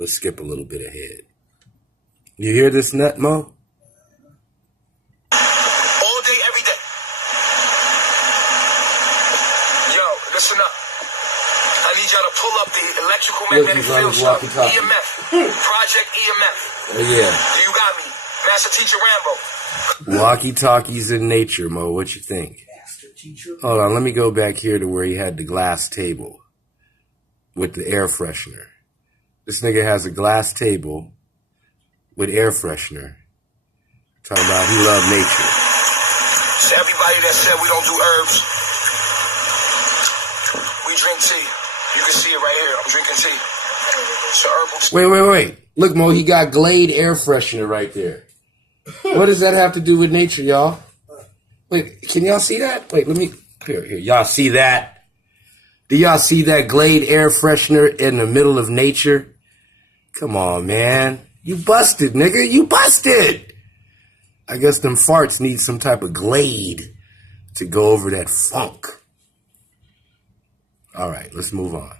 Let's skip a little bit ahead. You hear this nut, Mo? All day, every day. Yo, listen up. I need y'all to pull up the electrical magnetic field stuff. EMF. Project EMF. Oh, yeah. You got me. Master Teacher Rambo. Walkie-talkies in nature, Mo. What you think? Hold on, let me go back here to where he had the glass table with the air freshener. This nigga has a glass table with air freshener. Talking about he loved nature. So everybody that said we don't do herbs, we drink tea. You can see it right here. I'm drinking tea. It's an herbal tea. Wait. Look, Mo, he got Glade air freshener right there. What does that have to do with nature, y'all? Wait, can y'all see that? Wait, let me... Here. Y'all see that? Do y'all see that Glade air freshener in the middle of nature? Come on, man. You busted, nigga. You busted. I guess them farts need some type of Glade to go over that funk. All right, let's move on.